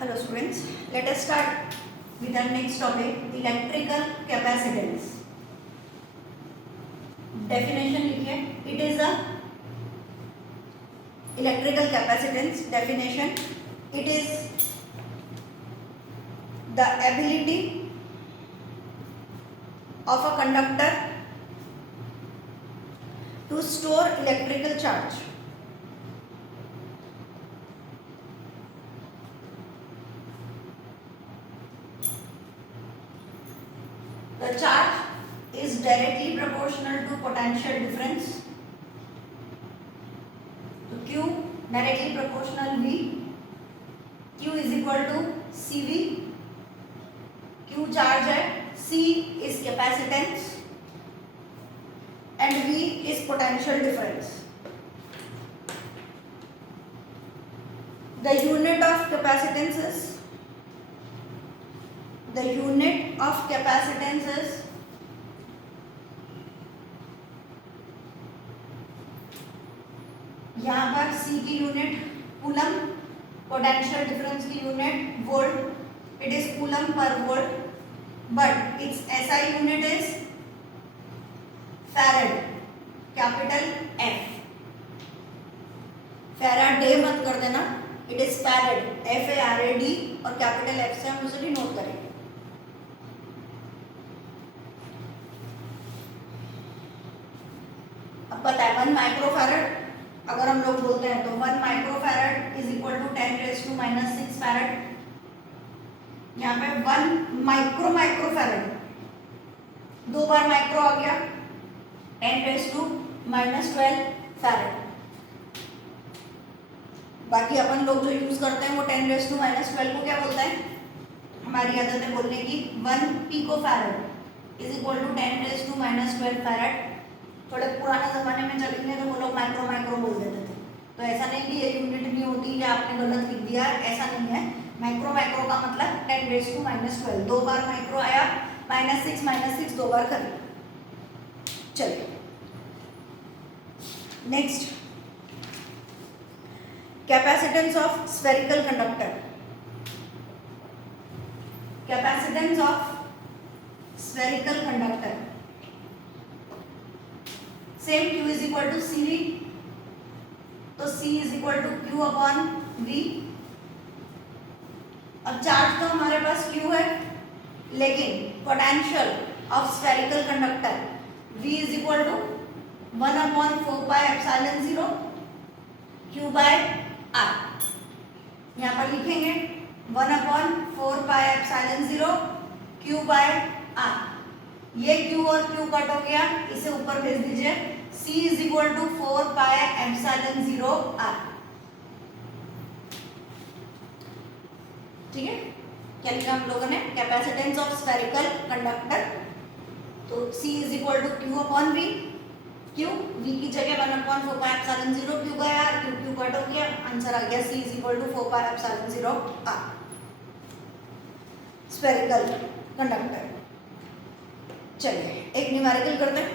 Hello students, let us start with our next topic, electrical capacitance. Definition लिखिए. It is a electrical capacitance definition. It is the ability of a conductor to store electrical charge. The charge is directly proportional to potential difference. So Q directly proportional V. Q is equal to CV. Q charge है, C is capacitance and V is potential difference. The unit of capacitance is यहाँ पर C की unit coulomb, potential difference की unit volt. It is coulomb per volt, but it's SI unit is farad, capital F. Faraday मत कर देना, it is farad, FARAD और capital F से हम उसे भी नोट करेंगे. अब पता है 1 माइक्रोफैराड अगर हम लोग बोलते हैं तो 1 microfarad is equal to 10⁻⁻⁶ farad. यहाँ पे 1 माइक्रोफैराड, 2 बार माइक्रो आ गया, 10⁻⁻12 फैराड. बाकी अपन लोग जो यूज करते हैं वो 10⁻⁻12 को क्या बोलता है, हमारी आदत है बोलने की 1 picofarad is equal to 10⁻⁻12 farad. थोड़े पुराने ज़माने में चलेंगे तो वो लोग माइक्रो बोल देते थे, तो ऐसा नहीं कि ये यूनिट नहीं होती या आपने गलत लिख दिया, ऐसा नहीं है. माइक्रो का मतलब 10⁻⁻12. 2 बार माइक्रो आया, -6 2 बार करें. चलिए next, capacitance of spherical conductor. Capacitance of spherical conductor same Q is equal to CV, तो C is equal to Q upon V. अब चार्ज तो हमारे पास Q है, लेकिन potential of spherical conductor V is equal to 1/4πε0 Q by R. यहाँ पर लिखेंगे 1/4πε0 Q बाय R. ये Q और Q कट हो गया, इसे ऊपर भेज दीजिए. C is equal to 4πε0 R. ठीक है, क्या लिखा हम लोगों ने, कैपेसिटेंस ऑफ स्फेरिकल कंडक्टर. तो C is equal to Q upon V. Q V की जगह 1/4πε0 Q by R. Q cut हो गया, आंसर आ गया C is equal to 4πε0 R. Spherical conductor. चलिए एक न्यूमेरिकल करते हैं.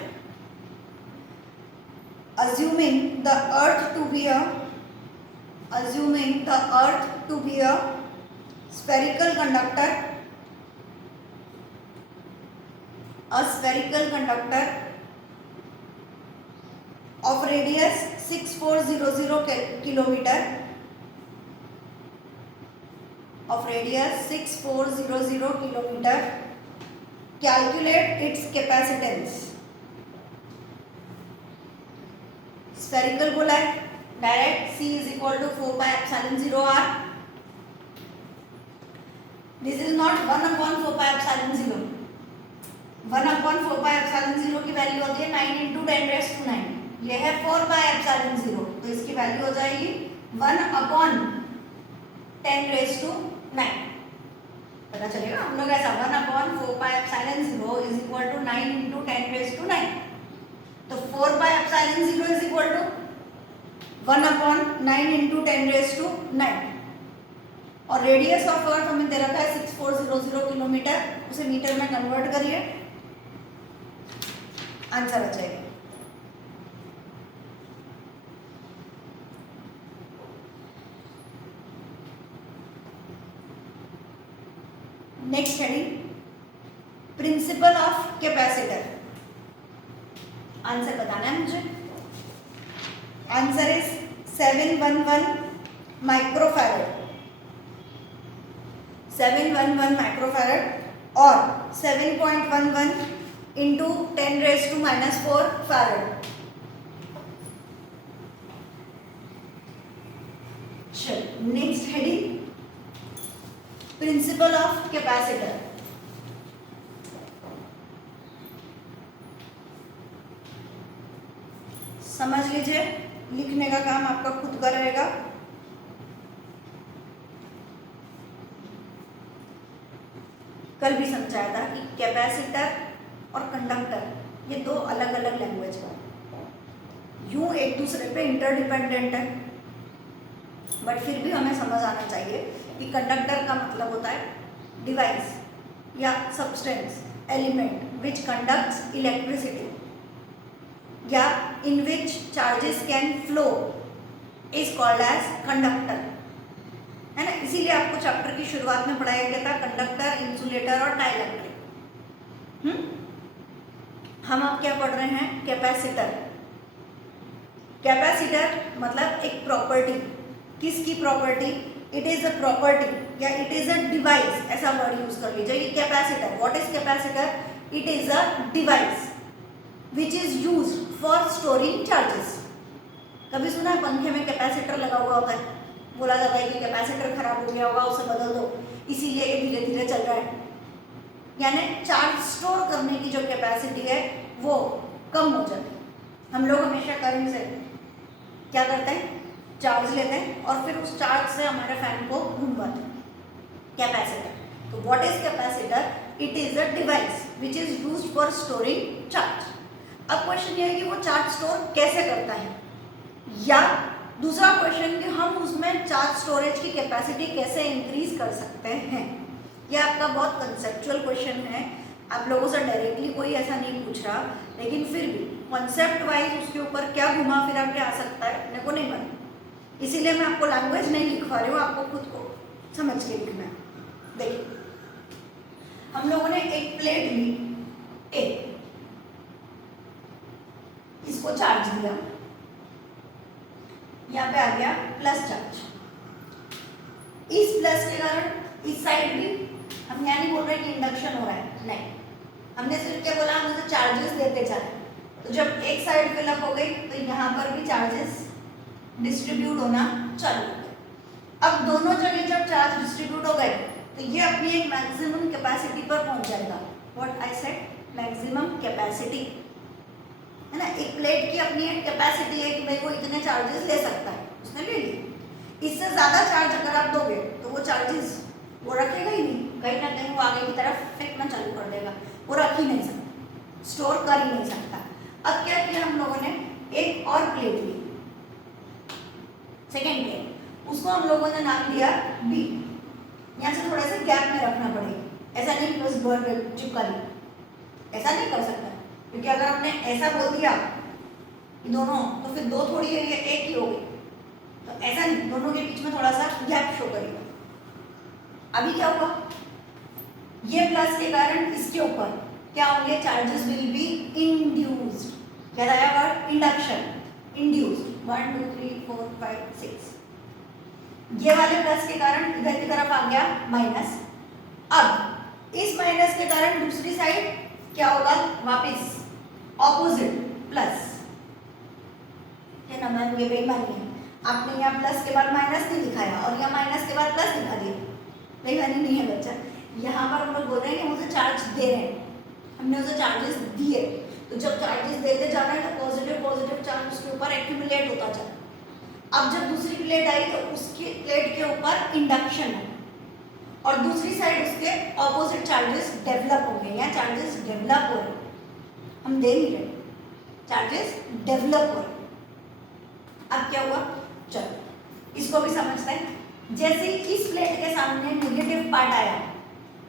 assuming the earth to be a spherical conductor, of radius 6400 kilometer, calculate its capacitance. Spherical बोला है, direct C is equal to 4πε0 R. This is not 1/4πε0. 1/4πε0 की value होती है 9 × 10⁻⁹. ये है 4πε0, तो इसकी वैल्यू हो जाएगी 1/10⁹. पता चलेगा हम लोग ऐसा 1/4πε0 इज इक्वल टू 9 × 10⁻⁹. तो 4πε0 इज इक्वल टू 1/9 × 10⁻⁹. और रेडियस ऑफ अर्थ हमें दे रखा है 6400 किलोमीटर, उसे मीटर में कन्वर्ट करिए, आंसर आ जाएगा. Next heading, principle of capacitor. Answer बताना है मुझे। आंसर इज 711 माइक्रोफैरड, 711 माइक्रोफैरड और 7.11 इंटू 10⁻⁻⁴ फैरड। चलो next heading, principle of capacitor. समझ लीजिए, लिखने का काम आपका खुद का रहेगा। कल भी समझाया था कि कैपेसिटर और कंडक्टर ये दो अलग अलग लैंग्वेज है, यूं एक दूसरे पे इंटरडिपेंडेंट है, बट फिर भी हमें समझ आना चाहिए कि कंडक्टर का मतलब होता है डिवाइस या substance element which conducts electricity या in which charges can flow is called as conductor, है ना। इसीलिए आपको चैप्टर की शुरुआत में पढ़ाया गया था कंडक्टर, इंसुलेटर और डाइलेक्ट्रिक। हम अब क्या पढ़ रहे हैं, कैपेसिटर। कैपेसिटर मतलब एक प्रॉपर्टी, किसकी property, it is a property या इट इज अ डिवाइस, ऐसा वर्ड यूज कर लीजिए कि capacitor, what is capacitor, it is a device which is used for storing charges. कभी सुना है पंखे में कैपेसिटर लगा हुआ होता है, बोला जाता है कि कैपेसिटर खराब हो गया होगा उसे बदल दो, इसीलिए ये धीरे धीरे चल रहा है। यानी चार्ज स्टोर करने की जो कैपेसिटी है वो कम हो जाती है। हम लोग हमेशा करंट से क्या करते हैं, चार्ज लेते हैं और फिर उस चार्ज से हमारे फैन को घुमाते हैं, कैपेसिटर। तो what is capacitor, it is a device which is used for storing charge. अब क्वेश्चन ये है कि वो चार्ज स्टोर कैसे करता है, या दूसरा क्वेश्चन कि हम उसमें चार्ज स्टोरेज की कैपेसिटी कैसे इंक्रीज कर सकते हैं। ये आपका बहुत कंसेप्चुअल क्वेश्चन है, आप लोगों से डायरेक्टली कोई ऐसा नहीं पूछ रहा, लेकिन फिर भी कॉन्सेप्ट वाइज उसके ऊपर क्या घुमा फिरा के आ सकता है मेरे को नहीं मालूम, इसीलिए मैं आपको लैंग्वेज नहीं लिखवा रही हूँ, आपको खुद को समझ के लिखना है। देखिए हम लोगों ने एक प्लेट ली, एक इसको चार्ज दिया, यहाँ पे आ गया प्लस चार्ज, इस प्लस के कारण इस साइड भी हम यहाँ नहीं बोल रहे कि इंडक्शन हो रहा है, नहीं, हमने सिर्फ क्या बोला, हम उसे चार्जेस देते जा रहे हैं। तो जब एक साइड फिलअप हो गई तो यहाँ पर भी चार्जेस डिस्ट्रीब्यूट होना चालू हो गए। अब दोनों जगह जब चार्ज डिस्ट्रीब्यूट हो गए तो ये अपनी एक मैक्सिमम कैपेसिटी पर पहुंच जाएगा। What I said, maximum capacity, है ना। एक प्लेट की अपनी एक कैपेसिटी है कि भाई वो इतने चार्जेस ले सकता है, उसने ले लिए। इससे ज़्यादा चार्ज अगर आप दोगे तो वो चार्जेस वो रखेगा ही नहीं, कहीं ना कहीं वो आगे की तरफ फेंकना चालू कर देगा, वो रख ही नहीं सकता, स्टोर कर ही नहीं सकता। अब क्या किया हम लोगों ने, एक और प्लेट ली, सेकेंड प्लेट, उसको हम लोगों ने नाम दिया बी। यहाँ से थोड़ा सा गैप में रखना पड़ेगा, ऐसा नहीं कि बस बर्गर चिपका ली, ऐसा नहीं कर सकता, क्योंकि अगर हमने ऐसा बोल दिया कि दोनों, तो फिर दो थोड़ी है, ये एक ही हो गई, तो ऐसा नहीं, दोनों के बीच में थोड़ा सा गैप शो करेगा। अभी क्या हुआ, ये प्लस के कारण इसके ऊपर क्या होंगे, चार्जेस विल बी इंड्यूस्ड, क्या आया वर्ड, इंडक्शन, इंड्यूस्ड, 1 2 3 4 5 6। ये वाले प्लस के कारण इधर की तरफ आ गया माइनस। अब इस माइनस के कारण दूसरी साइड क्या होगा, वापस ऑपोजिट प्लस, है ना मैम, ये बेईमानी है, आपने यहाँ प्लस के बाद माइनस नहीं दिखाया और यहाँ माइनस के बाद प्लस दिखा दिया, बेईमानी नहीं है बच्चा। यहाँ पर हम लोग बोल रहे हैं कि उसे चार्ज दे रहे हैं, हमने उसे चार्जेस दिए, तो जब चार्जेस देते जा रहे हैं तो पॉजिटिव पॉजिटिव चार्ज उसके ऊपर एक्यूमुलेट होता जा रहा है। अब जब दूसरी प्लेट आई तो उसकी प्लेट के ऊपर इंडक्शन है और दूसरी साइड उसके ऑपोजिट चार्जेस डेवलप हो गए, या चार्जेस डेवलप हो रहे, हम दे नहीं रहे, चार्जेस डेवलप हो रहे। अब क्या हुआ, चलो इसको भी समझते हैं। जैसे ही इस प्लेट के सामने नेगेटिव पार्ट आया,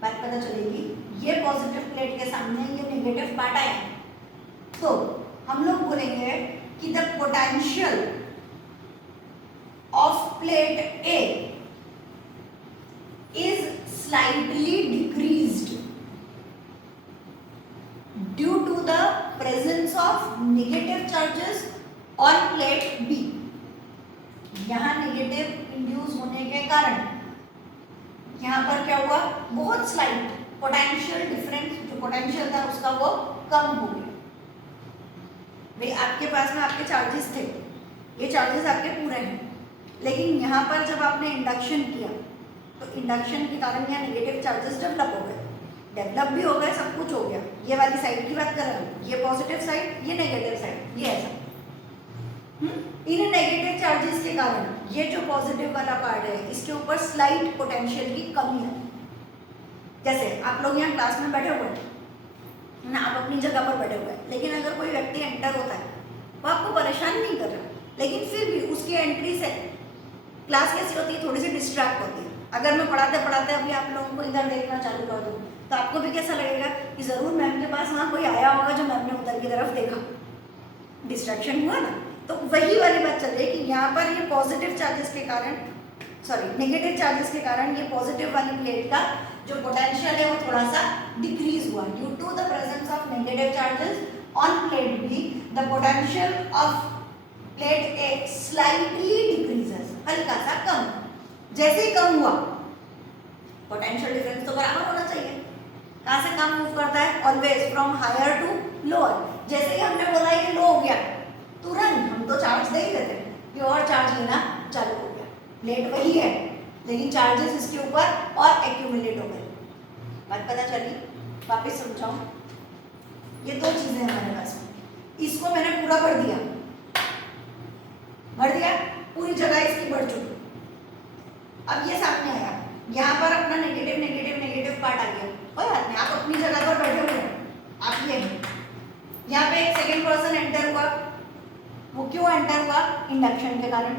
बात पता चलेगी, ये पॉजिटिव प्लेट के सामने ये नेगेटिव पार्ट आया, तो हम लोग बोलेंगे कि the potential of plate A is slightly decreased due to the presence of negative charges on plate B. यहाँ नेगेटिव इंड्यूस होने के कारण यहाँ पर क्या हुआ, बहुत स्लाइट पोटेंशियल डिफरेंस, जो पोटेंशियल था उसका वो कम हो गया। भाई आपके पास में आपके चार्जेस थे, ये चार्जेस आपके पूरे हैं, लेकिन यहाँ पर जब आपने इंडक्शन किया तो इंडक्शन के कारण यहाँ नेगेटिव चार्जेस डेवलप हो गए, डेवलप भी हो गए, सब कुछ हो गया। ये वाली साइड की बात कर रहे हैं, ये पॉजिटिव साइड, ये नेगेटिव साइड, ये ऐसा। इन नेगेटिव चार्जेस के कारण ये जो पॉजिटिव वाला पार्ट है इसके ऊपर स्लाइट पोटेंशियल की कमी है। जैसे आप लोग यहाँ क्लास में बैठे हुए हैं ना, आप अपनी जगह पर बैठे हुए हैं, लेकिन अगर कोई व्यक्ति एंटर होता है वो आपको परेशान नहीं कर रहा, लेकिन फिर भी उसकी एंट्री से क्लास कैसी होती है, थोड़ी सी डिस्ट्रैक्ट होती है। अगर मैं पढ़ाते पढ़ाते अभी आप लोगों को इधर देखना चालू कर दूँ तो आपको भी कैसा लगेगा कि ज़रूर मैम के पास वहाँ कोई आया होगा जो मैम ने उधर की तरफ देखा, डिस्ट्रैक्शन हुआ ना। तो वही वाली बात चल रही है कि यहाँ पर ये पॉजिटिव चार्जेस के कारण, सॉरी नेगेटिव चार्जेस के कारण ये पॉजिटिव वाली प्लेट का जो पोटेंशियल है वो थोड़ा सा डिक्रीज हुआ due to the presence of negative charges on plate B. The potential of plate A slightly decreases, हल्का सा कम। जैसे ही कम हुआ, पोटेंशियल डिफरेंस तो बराबर होना चाहिए, कहाँ से कम मूव करता है, always from higher to lower. जैसे ही हमने बोला ये लो हो गया, तुरंत हम तो चार्ज दे ही देते हैं कि और चार्ज लेना चालू हो गया। प्लेट वही है लेकिन चार्जेस इसके ऊपर और एक्यूमुलेट हो गए। बात पता चली? वापस समझाऊं, ये दो चीजें हैं हमारे पास में। इसको मैंने पूरा भर दिया, पूरी जगह इसकी बढ़ चुकी। अब ये सामने आया, यहाँ पर अपना नेगेटिव नेगेटिव नेगेटिव पार्ट आ गया। कोई बात नहीं, आप अपनी जगह पर बैठे हुए हैं, आप ये यहाँ पे एक सेकेंड पर्सन एंटर हुआ, वो क्यों एंटर हुआ, इंडक्शन के कारण।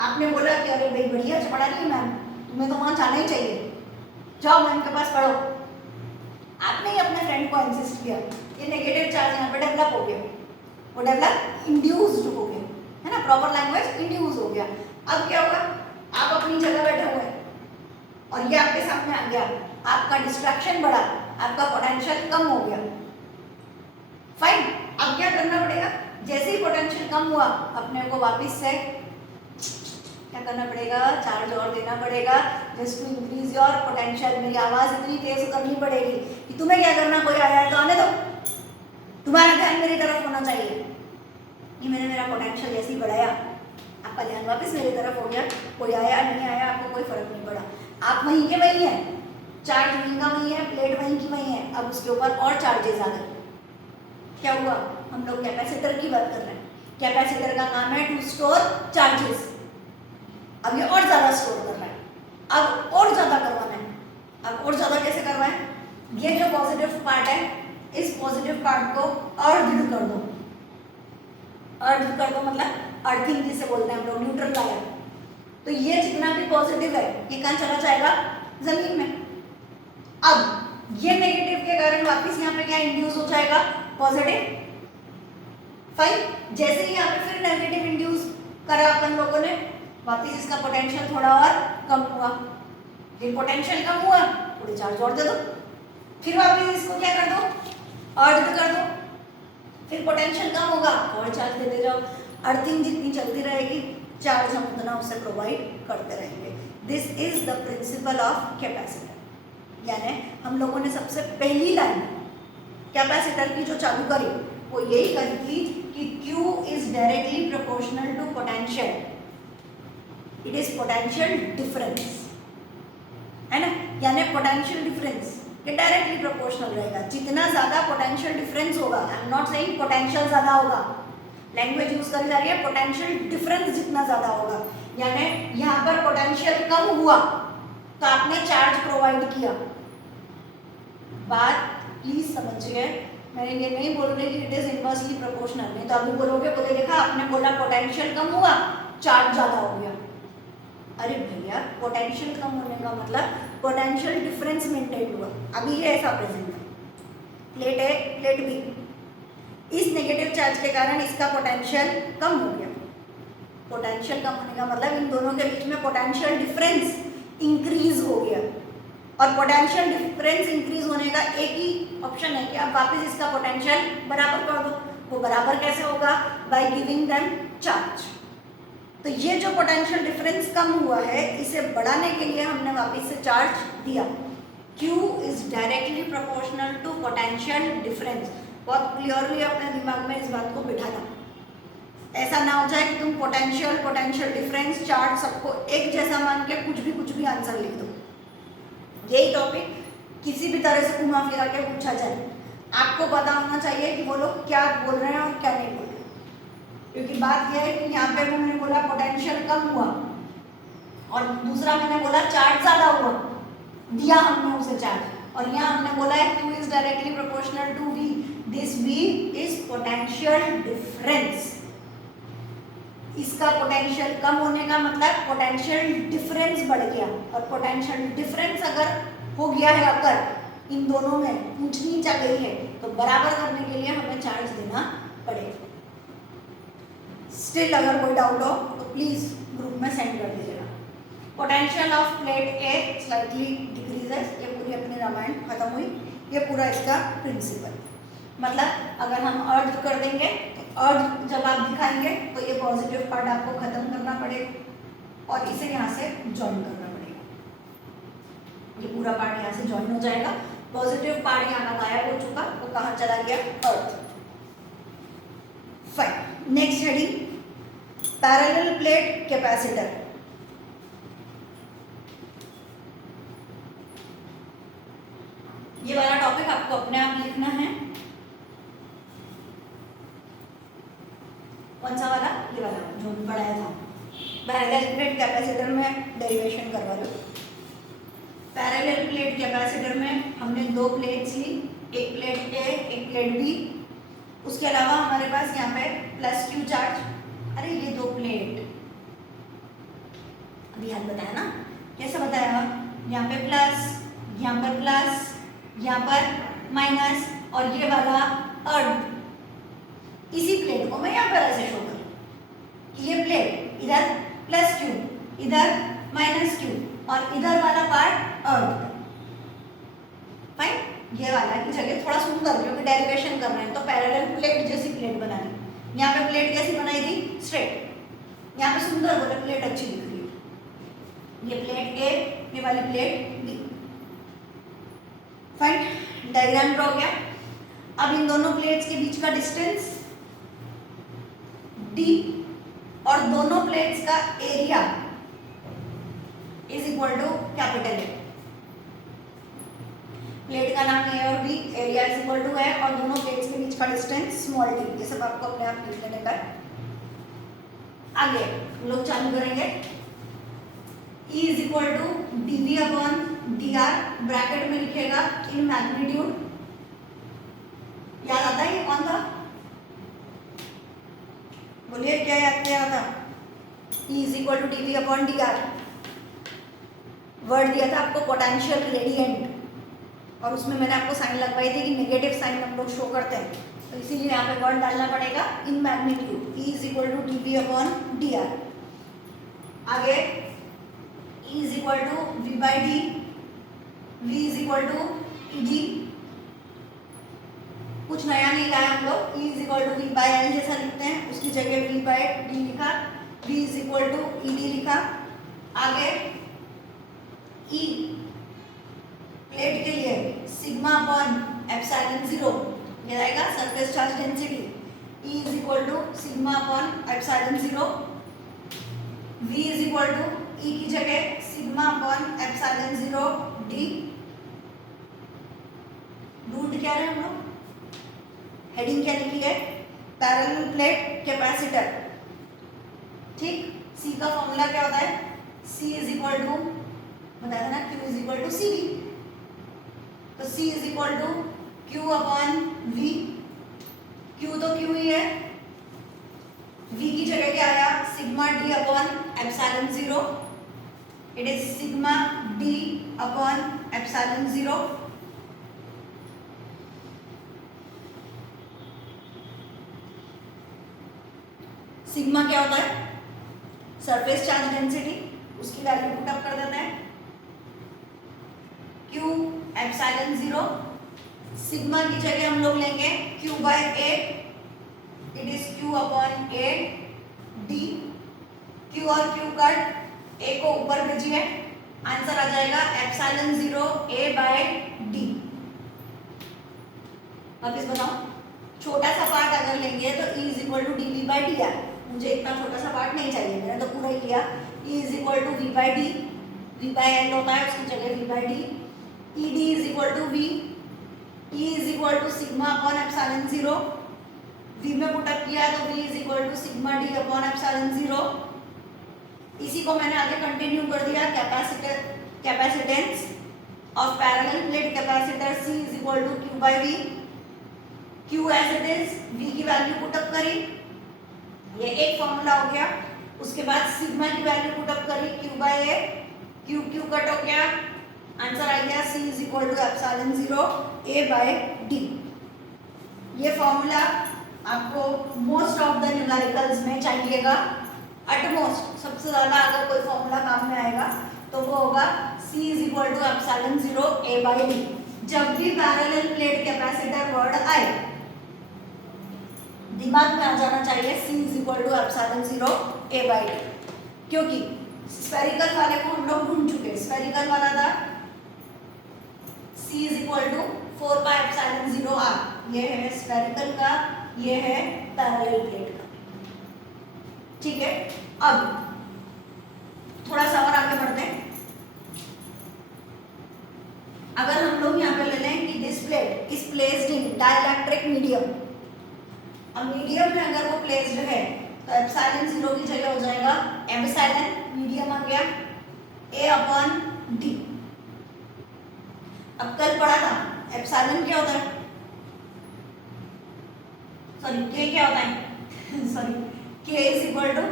आपने बोला कि अरे भाई बढ़िया पढ़ा रही है मैम, तुम्हें तो वहाँ जाना ही चाहिए, जाओ मैम के पास पढ़ो। आपने ही अपने फ्रेंड को इंसिस्ट किया, ये नेगेटिव चार्ज यहाँ पे डेवलप हो गया, वो डेवलप इंड्यूस्ड हो गया, है ना, प्रॉपर लैंग्वेज इंड्यूस हो गया। अब क्या होगा, आप अपनी जगह बैठे हुए हैं और ये आपके सामने आ गया, आपका डिस्ट्रैक्शन बढ़ा, आपका पोटेंशियल कम हो गया। फाइन, अब क्या करना पड़ेगा, जैसे ही पोटेंशियल कम हुआ अपने को वापस से क्या करना पड़ेगा, चार्ज और देना पड़ेगा, just to increase your potential. मेरी आवाज इतनी तेज करनी पड़ेगी कि तुम्हें क्या करना, कोई आया है तो आने दो, तुम्हारा ध्यान मेरी तरफ होना चाहिए। ये मैंने मेरा पोटेंशियल जैसे ही बढ़ाया, आपका ध्यान वापस मेरी तरफ हो गया। कोई आया नहीं आया आपको कोई फर्क नहीं पड़ा, आप वहीं के वहीं हैं, चार्ज वहीं का वहीं है, प्लेट वहीं की वहीं है। अब उसके ऊपर और चार्जेस आ गए। क्या हुआ, हम लोग कैपेसिटर की बात कर रहे हैं, कैपेसिटर का काम है टू स्टोर चार्जेस। अब ये और ज़्यादा स्टोर कर रहा है, अब और ज़्यादा करवाना है। अब और ज़्यादा कैसे करवाएं, ये जो पॉजिटिव पार्ट है इस पॉजिटिव पार्ट को अर्थ कर दो। अर्थ कर दो मतलब अर्थिंग जिसे बोलते हैं हम लोग, न्यूट्रल वायर। तो ये जितना भी पॉजिटिव है ये कहाँ चला जाएगा, जमीन में। अब ये नेगेटिव के कारण वापस यहाँ पे क्या इंड्यूस हो जाएगा, पॉजिटिव। फाइन, जैसे ही यहाँ पे फिर नेगेटिव इंड्यूस करा अपन लोगों ने, वापस इसका पोटेंशियल थोड़ा और कम हुआ। ये पोटेंशियल कम हुआ, थोड़े चार्ज और दे दो, फिर वापस इसको क्या कर दो, अर्थ कर दो, फिर पोटेंशियल कम होगा और चार्ज देते जाओ। अर्थिंग जितनी चलती रहेगी चार्ज हम उतना उसे प्रोवाइड करते रहेंगे। This is the principle of capacitor. यानी हम लोगों ने सबसे पहली लाइन कैपेसिटर की जो चालू करी वो यही करी थी कि Q is directly proportional to potential, it is potential difference, है ना। यानी पोटेंशियल डिफरेंस ये डायरेक्टली प्रोपोर्शनल रहेगा। जितना ज्यादा पोटेंशियल डिफरेंस होगा, I am not saying potential ज्यादा होगा, लैंग्वेज यूज करी जा रही है, पोटेंशियल डिफरेंस जितना ज्यादा होगा, यानी यहाँ पर पोटेंशियल कम हुआ तो आपने चार्ज प्रोवाइड किया। बात प्लीज समझिए, मैंने ये नहीं बोल रही कि इट इज इनवर्सली प्रोपोर्शनल। नहीं तो अभी बोलोगे, बोले देखा आपने बोला पोटेंशियल कम हुआ चार्ज ज्यादा हो गया। अरे भैया, पोटेंशियल कम होने का मतलब पोटेंशियल डिफरेंस मेंटेन हुआ। अभी ये ऐसा प्रेजेंट है, प्लेट ए प्लेट बी, इस नेगेटिव चार्ज के कारण इसका पोटेंशियल कम हो गया। पोटेंशियल कम होने का मतलब इन दोनों के बीच में पोटेंशियल डिफरेंस इंक्रीज हो गया। और पोटेंशियल डिफरेंस इंक्रीज होने का एक ही ऑप्शन है कि आप वापस इसका पोटेंशियल बराबर कर दो। वो बराबर कैसे होगा? By giving them charge. तो ये जो पोटेंशियल डिफरेंस कम हुआ है, इसे बढ़ाने के लिए हमने वापस से चार्ज दिया। Q is directly proportional to potential difference. बहुत क्लियरली अपने दिमाग में इस बात को बिठाना। ऐसा ना हो जाए कि तुम पोटेंशियल डिफरेंस, चार्ज सबको एक जैसा मान के कुछ भी आंसर लिख दो। यही टॉपिक किसी भी तरह से घुमा फिरा के पूछा जाए, आपको पता होना चाहिए कि वो लोग क्या बोल रहे हैं और क्या नहीं बोल रहे। क्योंकि बात यह है कि यहाँ पे मैंने बोला पोटेंशियल कम हुआ और दूसरा मैंने बोला चार्ज ज़्यादा हुआ, दिया हमने उसे चार्ज। और यहाँ हमने बोला है Q is directly proportional to V। This V is potential difference. इसका पोटेंशियल कम होने का मतलब पोटेंशियल डिफरेंस बढ़ गया, और पोटेंशियल डिफरेंस अगर हो गया है, अगर इन दोनों में ऊंच नीच आ गई है, तो बराबर करने के लिए हमें चार्ज देना पड़ेगा। स्टिल अगर कोई डाउट हो तो प्लीज ग्रुप में सेंड कर दीजिएगा। Potential of plate A slightly decreases. ये पूरी अपनी रामायण खत्म हुई। ये पूरा इसका प्रिंसिपल, मतलब अगर हम अर्थ कर देंगे तो अर्थ जब आप दिखाएंगे तो ये पॉजिटिव पार्ट आपको खत्म करना पड़ेगा और इसे यहाँ से ज्वाइन करना पड़ेगा। ये पूरा पार्ट यहाँ से ज्वाइन हो जाएगा। पॉजिटिव पार्ट यहाँ का गायब हो चुका, वो कहाँ चला गया? Earth. Fine. Next heading, parallel plate capacitor. ये वाला टॉपिक आपको अपने आप लिखना है। कौन सा वाला? ये वाला जो पढ़ाया था। पैरेलल प्लेट कैपेसिटर में डेरिवेशन करवा लो। पैरेलल प्लेट कैपेसिटर में हमने दो प्लेट्स ली, एक प्लेट ए एक प्लेट बी। उसके अलावा हमारे पास यहाँ पे प्लस Q चार्ज। अरे ये दो प्लेट अभी याद बताया ना, कैसे बताया? यहाँ पे प्लस, यहाँ पर प्लस, यहाँ पर माइनस, और ये वाला अर्थ। इसी प्लेट को मैं यहाँ पर ऐसे शो करूँ कि ये प्लेट इधर प्लस Q, इधर माइनस Q, और इधर वाला पार्ट अर्थ। फाइन। ये वाला की जगह थोड़ा सुंदर, क्योंकि डेरिवेशन कर रहे हैं तो पैरेलल प्लेट जैसी प्लेट बनानी। यहाँ पे प्लेट कैसी बनाई थी? स्ट्रेट। यहाँ पे सुंदर बोले प्लेट अच्छी दिख रही है। ये प्लेट ए, ये वाली plate B. Fine. Diagram draw किया। अब इन दोनों प्लेट्स के बीच का डिस्टेंस d और दोनों प्लेट्स का area is equal to capital A. Plate का नाम ए और B, area is equal to है, और दोनों प्लेट्स के बीच का डिस्टेंस स्मॉल d। ये सब आपको अपने आप लिख लेने का। आगे हम लोग चालू करेंगे। E is equal to dv upon dr, bracket में लिखेगा इन मैग्नीट्यूड। याद आता है ये कौन था? बोलिए क्या याद किया था? E is equal to dv upon dr। Word दिया था आपको पोटेंशियल ग्रेडियंट, और उसमें मैंने आपको साइन लगवाई थी कि नेगेटिव साइन हम लोग शो करते हैं, तो इसीलिए यहाँ पे वर्ड डालना पड़ेगा in magnitude. E is equal to dv upon dr। आगे E is equal to v by D, v is equal to ed। कुछ नया नहीं लाया हम लोग। E is equal to v by L जैसा लिखते हैं, उसकी जगह v बाई डी लिखा, v is equal to ed लिखा। आगे E प्लेट के लिए सिग्मा अपॉन एप्सिलॉन 0, ये रहेगा surface charge density. E is equal to sigma upon epsilon 0। V is equal to E की जगह सिग्मा अपॉन एप्सिलॉन 0 d। ढूंढ क्या रहे हम लोग? हेडिंग क्या लिखी है? Parallel plate capacitor. ठीक। C का फॉर्मूला क्या होता है? C इज इक्वल टू, बताया था ना, Q is equal to CV। तो C is equal to Q upon V। Q तो Q ही है, V की जगह क्या आया? Sigma D upon epsilon 0। It is sigma D upon epsilon 0। Sigma क्या होता है? सरफेस चार्ज डेंसिटी, उसकी वैल्यू पुट अप कर देते हैं। Q एप्सिलॉन 0, सिग्मा की जगह हम लोग लेंगे q bye a, it is q upon a d, q और q कट, a को ऊपर भेजिए, आंसर आ जाएगा एप्सिलॉन 0 a बाय d। वापिस बताओ, छोटा सा पार्ट अगर लेंगे तो e is equal to D V by D R, मुझे इतना छोटा सा पार्ट नहीं चाहिए, मैंने तो पूरा ही लिया। e is equal to V by D, V by L होता है उसकी जगह V by D, E D is equal to V, E is equal to sigma upon epsilon 0, V में पुटअप किया तो v is equal to sigma D upon epsilon 0। इसी को मैंने आगे कंटिन्यू कर दिया, capacitance of parallel plate capacitor c is equal to q by v, q as it is, v की वैल्यू पुटअप करी, ये एक फॉर्मूला हो गया। उसके बाद सिग्मा की वैल्यू पुटअप करी q bye a, q cut हो गया, आंसर आ गया c is equal to epsilon 0 a by d। ये फॉर्मूला आपको मोस्ट ऑफ द न्यूमेरिकल्स में चाहिएगा, अटमोस्ट सबसे ज्यादा अगर कोई फॉर्मूला काम में आएगा तो वो होगा c is equal to epsilon 0 a by d। जब भी पैरेलल प्लेट कैपेसिटर वर्ड आए दिमाग में आ जाना चाहिए c is equal to epsilon 0 a by d, क्योंकि स्फेरिकल वाले को हम लोग ढूंढ चुके, स्फेरिकल वाला था c is equal to 4 pi epsilon 0 r, ये है स्फेरिकल का, ये है पैरेलल प्लेट का, ठीक है। अब थोड़ा सा और आगे बढ़ते हैं, अगर हम लोग यहाँ पे ले लें कि this plate is placed in dielectric medium, अब मीडियम में अगर वो प्लेस्ड है तो एप्सिलॉन 0 की जगह हो जाएगा एप्सिलॉन, मीडियम आ गया a अपॉन d। अब कल पढ़ा था एप्सिलॉन क्या होता है, सॉरी k क्या होता है sorry k is equal to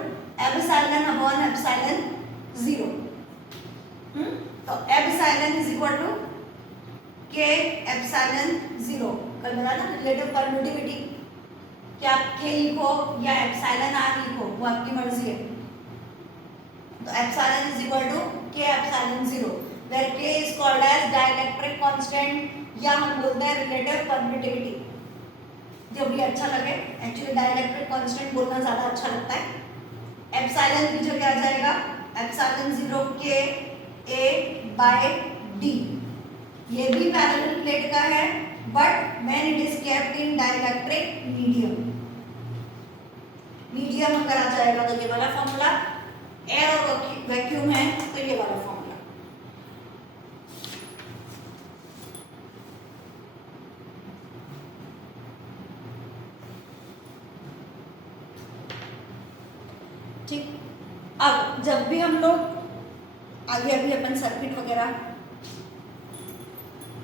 epsilon upon epsilon 0, तो epsilon is equal to k epsilon 0। कल बताया था रिलेटिव परमिटिविटी, क्या आप k लिखो या एप्सिलॉन r लिखो वो आपकी मर्जी है, तो epsilon is equal to k epsilon 0 where k is called as dielectric constant या हम बोलते हैं रिलेटिव परमिटिविटी, जो भी अच्छा लगे, एक्चुअली डाइलेक्ट्रिक कांस्टेंट बोलना ज्यादा अच्छा लगता है। एप्सिलॉन की जगह आ जाएगा epsilon 0 k a by d, ये भी पैरेलल प्लेट का है but when it is kept in dielectric medium, medium अगर आ जाएगा तो ये वाला फॉर्मूला, एयर और वैक्यूम है तो ये वाला फॉर्मूला। ठीक, अब जब भी हम लोग आगे अभी अपन सर्किट वगैरह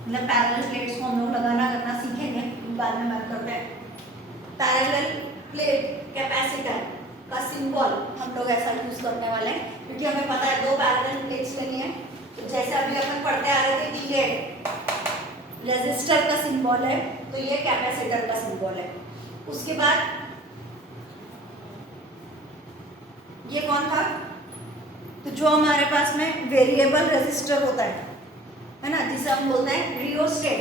मतलब पैरेलल प्लेट्स को हम लोग लगाना करना सीखेंगे, बाद में बात करते हैं। पैरेलल प्लेट कैपेसिटर का सिंबल हम लोग ऐसा यूज करने वाले हैं, क्योंकि हमें पता है दो पैरेलल प्लेट्स लेनी है, तो जैसे अभी अपन पढ़ते आ रहे थे कि ये रेजिस्टर का सिंबल है तो ये कैपेसिटर का सिंबल है। उसके बाद ये कौन था, तो जो हमारे पास में वेरिएबल रेजिस्टर होता है ना, जिसे हम बोलते हैं रियोस्टेट,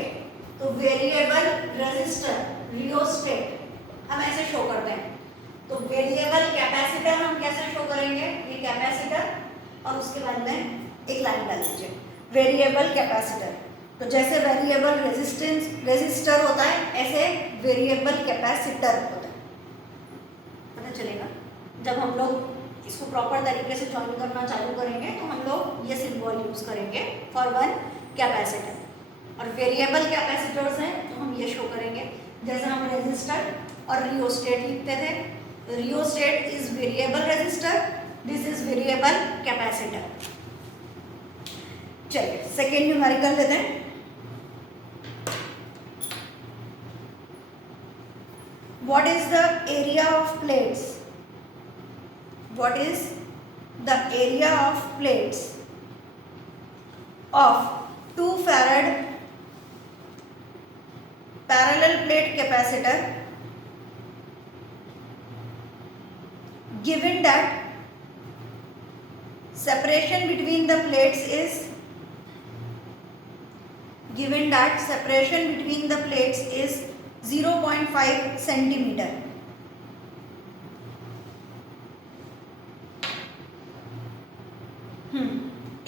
तो वेरिएबल रेजिस्टर रियोस्टेट हम ऐसे शो करते हैं। तो वेरिएबल कैपेसिटर हम कैसे शो करेंगे, ये कैपेसिटर और उसके बाद में एक लाइन डाल दीजिए वेरिएबल कैपेसिटर, तो जैसे वेरिएबल रेजिस्टर होता है ऐसे वेरिएबल कैपेसिटर होता है। पता चलेगा जब हम लोग इसको प्रॉपर तरीके से ज्वाइन करना चालू करेंगे तो हम लोग ये सिंबल यूज करेंगे फॉर वन कैपेसिटर, और वेरिएबल कैपेसिटर्स हैं तो हम ये शो करेंगे जैसे हम रेजिस्टर और रियोस्टेट लिखते थे। Rheostat is variable resistor, this is variable capacitor. चलिए सेकेंड न्यूमेरिकल लेते हैं। What is the area of plates? What is the area of plates of 2 farad parallel plate capacitor given that separation between the plates is given that separation between the plates is 0.5 centimeter.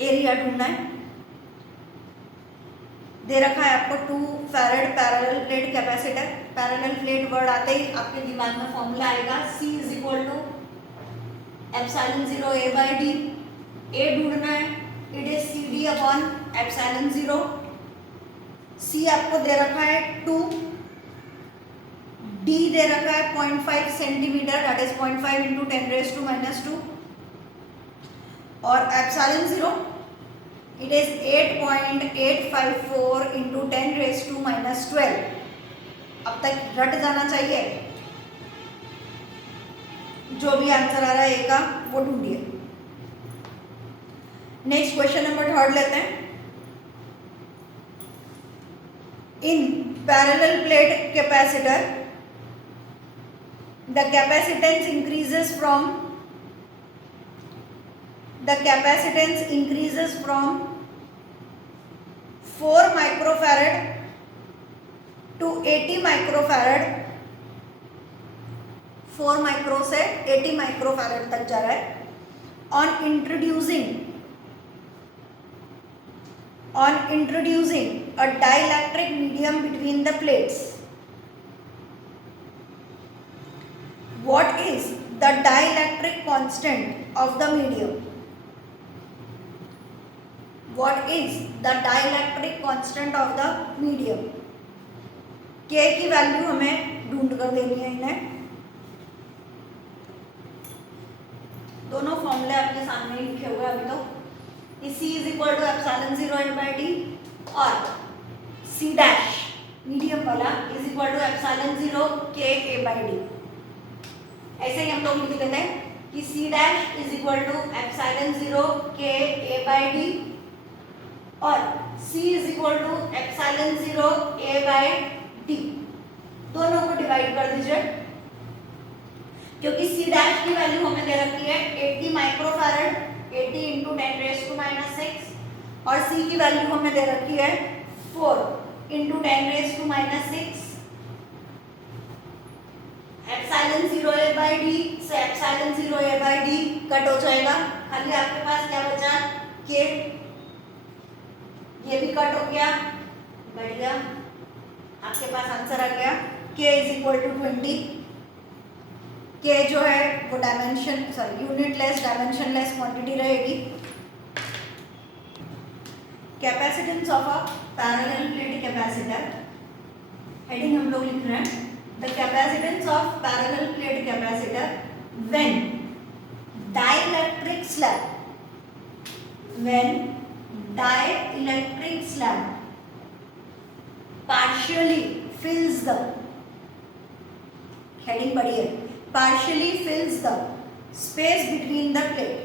Area ढूंढना है। दे रखा है आपको 2 farad parallel plate capacitor. Parallel plate word आते ही आपके दिमाग में फॉर्मूला आएगा C is equal to epsilon 0 A by D. A ढूंढना है, it is CD upon epsilon 0। C आपको दे रखा है 2, D दे रखा है 0.5 सेंटीमीटर, दैट इज 0.5 इंटू 10⁻², और एप्सिलॉन 0 इट इज 8.854 इंटू 10⁻²। अब तक रट जाना चाहिए। जो भी आंसर आ रहा है ए का वो ढूंढिए। नेक्स्ट क्वेश्चन नंबर 3 लेते हैं। In parallel plate capacitor the capacitance increases from from 4 microfarad to 80 microfarad। 4 micro से 80 माइक्रोफैरड तक जा रहा है। On introducing a dielectric medium between the plates, what is the dielectric constant of the medium? What is the dielectric constant of the medium? K की value हमें ढूंढ कर देनी है इन्हें। दोनों फॉर्मूले आपके सामने ही लिखे हुए अभी तो। C is equal to epsilon 0 A by D और C डैश मीडियम वाला is equal to epsilon 0 K A by D. ऐसे ही हम लोग लिख देते हैं कि C dash is equal to epsilon 0 K A by D और C is equal to epsilon 0 A by D. दोनों को डिवाइड कर दीजिए, क्योंकि C डैश की वैल्यू हमें दे रखी है 80 माइक्रोफैरड, 80 इंटू 10⁻⁻⁶, और C की वैल्यू हमें दे रखी है 4 into 10⁻⁻⁶। Epsilon 0 A by D से epsilon 0 A by D cut हो जाएगा। खाली आपके पास क्या बचा? K। ये भी कट हो गया, बढ़िया। आपके पास आंसर आ गया K is equal to 20। K जो है वो यूनिटलेस डायमेंशनलेस क्वांटिटी रहेगी। Capacitance of a parallel plate capacitor, heading हम लोग लिख रहे हैं the capacitance of parallel plate capacitor when dielectric slab partially fills the, heading बढ़ी है, partially fills the space between the plate।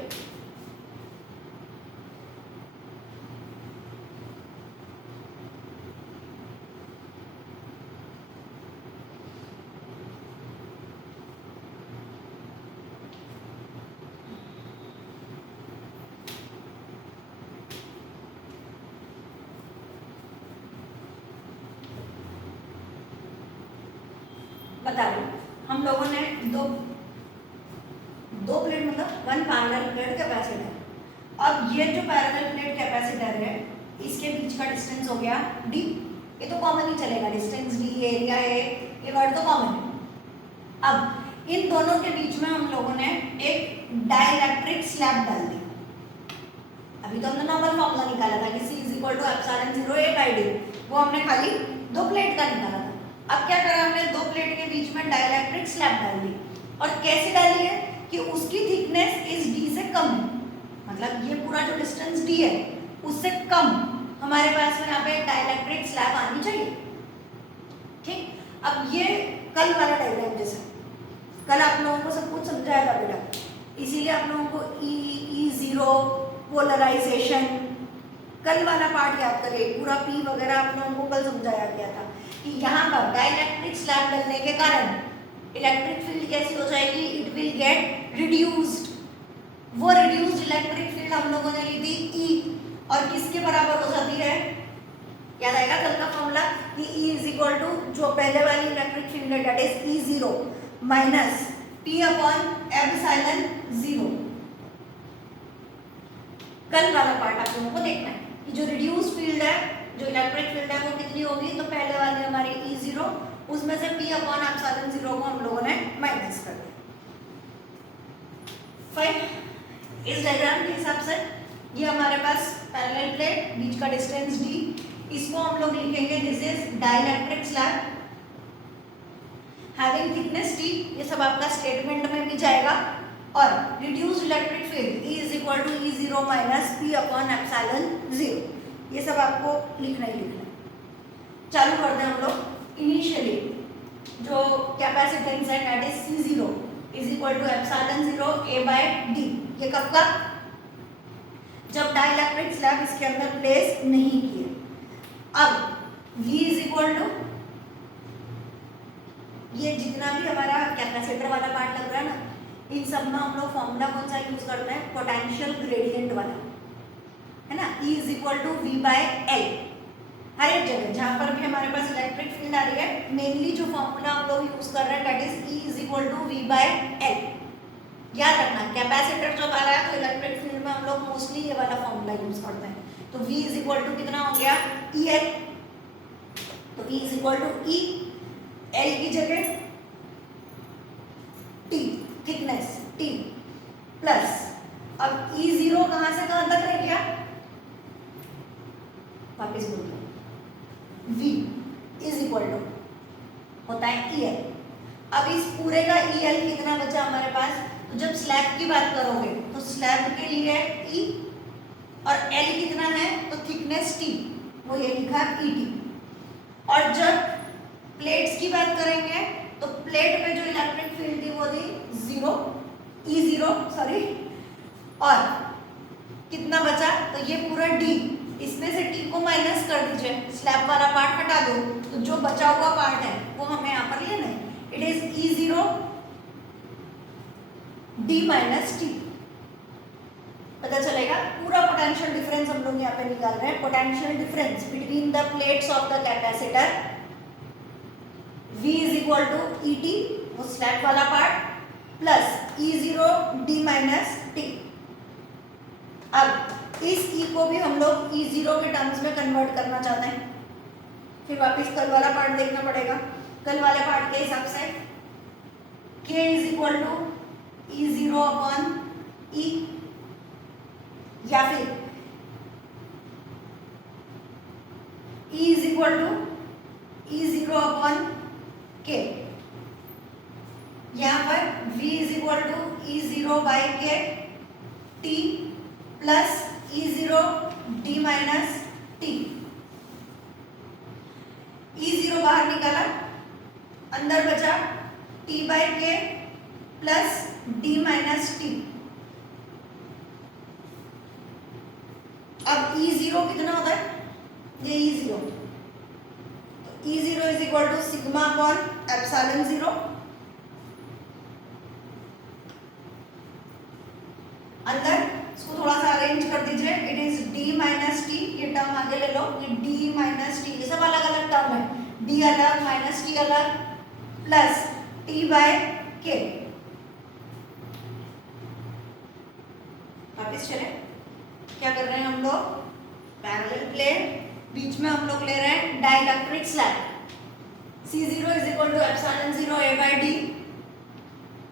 बता रहे हम लोगों ने दो प्लेट मतलब 1 पैरेलल प्लेट कैपेसिटर। अब ये जो पैरेलल प्लेट कैपेसिटर है इसके बीच का डिस्टेंस हो गया d। ये तो कॉमन ही चलेगा, डिस्टेंस d, एरिया है, ये वर्ड तो कॉमन है। अब इन दोनों के बीच में हम लोगों ने एक डाइइलेक्ट्रिक स्लैब डाल दी। अभी तो हमने नॉर्मल फॉर्मूला निकाला था कि C is equal to epsilon 0 A by D, वो हमने खाली 2 प्लेट का निकाला था। अब क्या करा हमने? 2 प्लेट के बीच में डाइइलेक्ट्रिक स्लैब डाल दी। और कैसे डाली है कि उसकी थिकनेस इस d से कम है, मतलब ये पूरा जो डिस्टेंस d है उससे कम हमारे पास में यहाँ पे डाइइलेक्ट्रिक स्लैब आनी चाहिए। ठीक, अब ये कल वाला डायग्राम जैसे कल आप लोगों को सब कुछ समझाया था बेटा, इसीलिए आप लोगों को E0 पोलराइजेशन कल वाला पार्ट याद करिए। पूरा P वगैरह आप लोगों को कल समझाया गया था कि यहाँ पर डाइइलेक्ट्रिक स्लैब डलने के कारण इलेक्ट्रिक फील्ड कैसी हो जाएगी? It will get reduced. वो रिड्यूस्ड इलेक्ट्रिक फील्ड हम लोगों ने ली थी E, और किसके बराबर हो जाती है? याद आएगा कि E इज इक्वल टू जो पहले वाली इलेक्ट्रिक फील्ड है that is E0 minus P upon epsilon 0। कल वाला पार्ट आप लोगों को देखना है कि जो रिड्यूस फील्ड है, जो इलेक्ट्रिक फील्ड है वो कितनी होगी, तो पहले वाली हमारी E0 उसमें से P अपॉन एप्सिलॉन 0 को हम लोगों ने माइनस कर दिया। फाइन, इस डायग्राम के हिसाब से ये हमारे पास पैरेलल प्लेट, बीच का डिस्टेंस d, इसको हम लोग लिखेंगे this is dielectric slab having thickness t, ये सब आपका स्टेटमेंट में भी जाएगा। और reduced electric field E is equal to E0 minus P upon epsilon 0, ये सब आपको लिखना ही लिखना है। चालू करते हैं हम लोग। इनिशियली जो कैपेसिटेंस है that is C0 is equal to epsilon 0 A by D, ये कब का, जब डाइलेक्ट्रिक स्लैब इसके अंदर प्लेस नहीं किए। अब V इज इक्वल टू, ये जितना भी हमारा कैपेसिटर वाला पार्ट लग रहा है ना, इन सब में हम लोग फॉर्मूला कौन सा यूज करते हैं, पोटेंशियल ग्रेडियंट वाला, है ना। E is equal to V by L। हर एक जगह जहां पर भी हमारे पास इलेक्ट्रिक फील्ड आ रही है, मेनली जो फॉर्मूला हम लोग यूज कर रहे हैं that is E is equal to V by L। याद रखना, कैपेसिटर जब आ रहा है तो इलेक्ट्रिक फील्ड में हम लोग मोस्टली ये वाला फॉर्मूला यूज करते हैं। तो V इज इक्वल टू कितना हो गया, EL। तो E is equal to E, L की जगह T, थिकनेस T प्लस, अब E0 कहां से कहां तक रह गया, वापस बोल दो, V इज इक्वल टू होता है EL। अब इस पूरे का EL कितना बचा हमारे पास, तो जब स्लैब की बात करोगे तो स्लैब के लिए E और L कितना है, तो थिकनेस T, वो ये लिखा ET। और जब प्लेट्स की बात करेंगे तो प्लेट में जो इलेक्ट्रिक फील्ड थी वो थी 0, E0 सॉरी, और कितना बचा, तो ये पूरा D, इसमें से T को माइनस कर दीजिए, स्लैब वाला पार्ट हटा दो, तो जो बचा हुआ पार्ट है वो हमें यहाँ पर लेना है। It is E0 D minus T। पता चलेगा पूरा पोटेंशियल डिफरेंस हम लोग यहाँ पे निकाल रहे हैं, potential difference between the plates of the capacitor. V is equal to ET, वो स्लैब वाला part, plus E0 D minus T। अब इस E को भी हम लोग E0 के टर्म्स में कन्वर्ट करना चाहते हैं, फिर वापस कल वाला पार्ट देखना पड़ेगा। कल वाले पार्ट के हिसाब से K is equal to E0 upon E, या फिर E is equal to E0 upon K। यहाँ पर V is equal to E0 by K T plus E0 D minus T। E0 बाहर निकाला, अंदर बचा T by K plus D minus T। अब E0 कितना होता है, ये E0, तो E0 is equal to sigma upon epsilon 0। अंदर इसको थोड़ा सा अरेंज कर दीजिए, it is D minus T, ये टर्म आगे ले लो, ये D माइनस T, ये सब अलग अलग टर्म है, D अलग माइनस T अलग, प्लस T बाय K। वापिस चले, क्या कर रहे हैं हम लोग, पैरेलल प्लेट, बीच में हम लोग ले रहे हैं dielectric slab. C0 is equal to epsilon 0 A by D।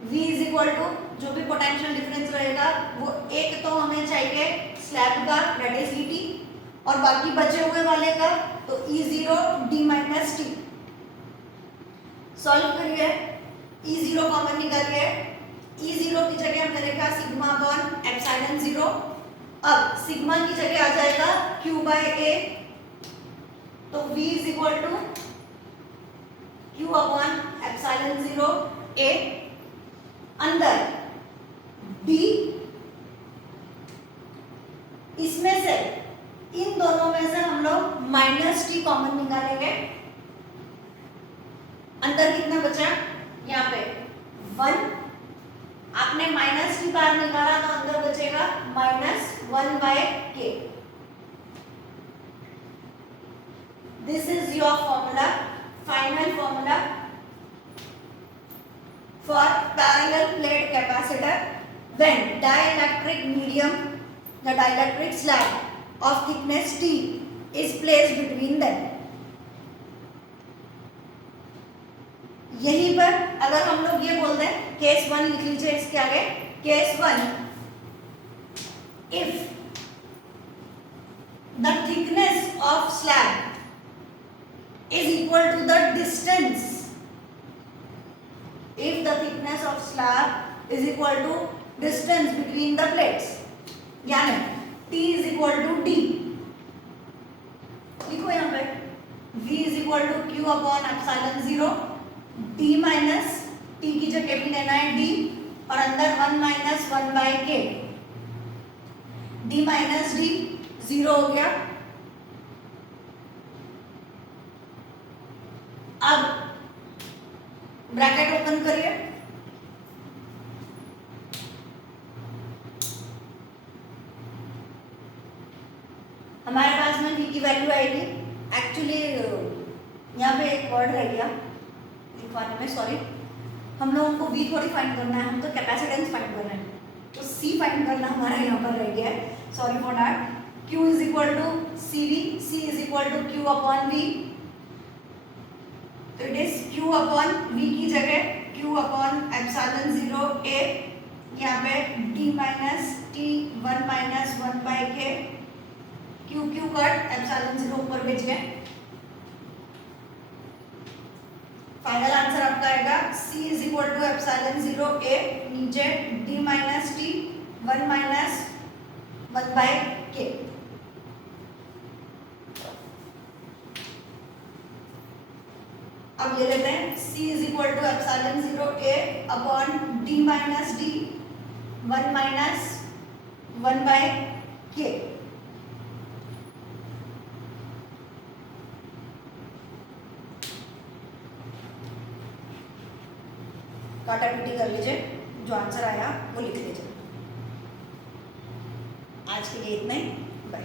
V is equal to जो भी पोटेंशियल डिफरेंस रहेगा वो एक तो हमें चाहिए स्लैब का दैट इज ET, और बाकी बचे हुए वाले का तो E0 D minus T। Solve करिए, E0 कॉमन निकालिए, E0 की जगह हमने लिखा सिग्मा अपॉन एप्सिलॉन 0। अब सिग्मा की जगह आ जाएगा Q बाय A, तो V is equal to Q upon epsilon 0 A। अंदर D, इसमें से इन दोनों में से हम लोग माइनस T कॉमन निकालेंगे। अंदर कितना बचा, यहाँ पे 1, आपने माइनस T बाहर निकाला तो अंदर बचेगा minus 1 by K। This is your formula, final formula for parallel plate capacitor when dielectric medium, the dielectric slab of thickness T is placed between them. यहीं पर अगर हम लोग ये बोल दें केस 1 लिख लीजिए इसके आगे, case 1 if the thickness of slab is equal to the distance, if the thickness of slab is equal to distance between the plates, यानी T is equal to D, लिखो यहाँ पे V is equal to Q upon epsilon 0, D minus T की जगह भी लेना है D और अंदर 1 minus 1 by K, D minus D 0 हो गया। अब ब्रैकेट ओपन करिए, हमारे पास में v की वैल्यू आएगी। एक्चुअली यहाँ पे एक वर्ड रह गया लिखवाने में, सॉरी, हम लोगों को v थोड़ी फाइंड करना है, हम तो कैपेसिटेंस फाइंड करना है, तो c फाइंड करना हमारा यहाँ पर रह गया है, sorry for that. q is equal to cv, c is equal to q upon v, तो it is q upon v की जगह q अपॉन एप्सिलॉन 0 a, यहाँ पे d minus t 1 minus 1 by k, q cut epsilon 0 ऊपर भेज गए। Final answer आपका आएगा c is equal to epsilon 0 a, नीचे d minus t 1 minus 1 by k। अब ले लेते हैं c is equal to epsilon 0 a upon d minus d 1 minus 1 by k। काटाकुटी कर लीजिए, जो आंसर आया वो लिख लीजिए। आज के लिए इतना ही, बाय।